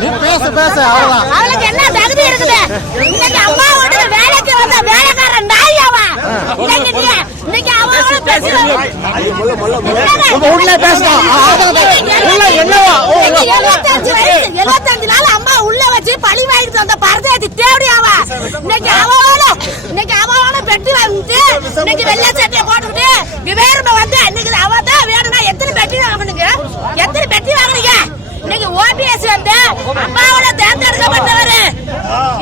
அவளுக்கு என்ன தகுதி இருக்குது? இன்னைக்கு அம்மா வீட்டுல வேலைக்கு வந்த வேலைக்காரன் நாய் அவன். இன்னைக்கு அவங்களோட பேசுறாங்க. 75 நாள் அம்மா உள்ள வச்சு பழி வாங்கிட்டு வந்த பரதேசி தேடி அவன். இன்னைக்கு அவளோட பெட்டி வாங்கிட்டு இன்னைக்கு வெள்ளை சட்டையை போட்டுக்கிட்டு விவேரமா வந்து இன்னைக்கு அவ தான் வேணும்னா எத்தனை பெட்டி வாங்கினீங்க? எத்தனை பெட்டி வாங்குறீங்க? இன்னைக்கு ஓபிஎஸ் வந்து அம்மாவோட தேர்ந்தெடுக்கப்பட்டவரு.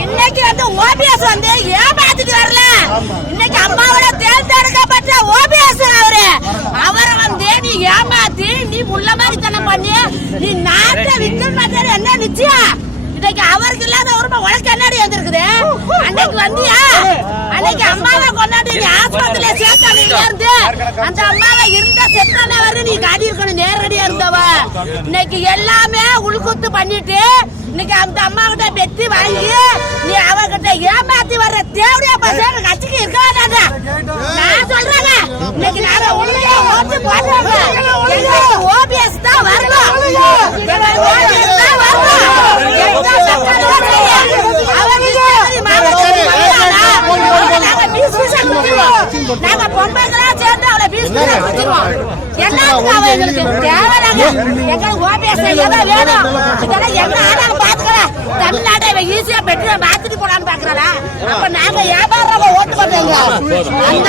இன்னைக்கு வந்து ஓபிஎஸ் வந்து ஏமாத்திட்டு வரல. இன்னைக்கு அம்மாவோட தேர்ந்தெடுக்கப்பட்ட ஓபிஎஸ் அவரை வந்து நீ ஏமாத்தி நீ முள்ள மாதிரி தனம் பண்ணி நீ நாட்டை விற்க மாட்டாரு என்ன நிச்சயம்? இன்னைக்கு அவருக்கு இல்லாத உரிமை உனக்கு என்னடி வந்திருக்குது? அன்னைக்கு வந்தியா? அன்னைக்கு அம்மாவை கொண்டாடி நீ ஆஸ்பத்திரியில சேர்த்து இருந்து அந்த அம்மாவை இருந்த செத்தான வரை நீ காட்டி இருக்கணும். நேரடியா இருந்தவ இன்னைக்கு எல்லாமே உள்குத்து பண்ணிட்டு இன்னைக்கு அந்த அம்மா கிட்ட பெட்டி வாங்கி நீ அவகிட்ட ஏமாத்தி வர்ற தேவையா பசங்க கட்சிக்கு இருக்க வேண்டாங்க. நான் சொல்றேங்க இன்னைக்கு நாங்க உண்மையா ஓட்டு போடுறோங்க. ஓபிஎஸ் தான் வரணும். ஓபிஎஸ் தான் வரணும். நாங்க பொம்பளைங்களா சேர்ந்து அவளை பீஸ் எல்லாத்துக்கும் அவ எங்களுக்கு தேவையாங்க. எங்களுக்கு ஓபிஎஸ் எல்லாம் வேணும். இதெல்லாம் என்ன ஆனாலும் பாத்துக்கிறேன். தமிழ்நாட்டை ஈஸியா பெற்று மாத்திட்டு போனான்னு பாக்குறாளா? அப்ப நாங்க வியாபாரம் ஓட்டு பண்றோங்க. அந்த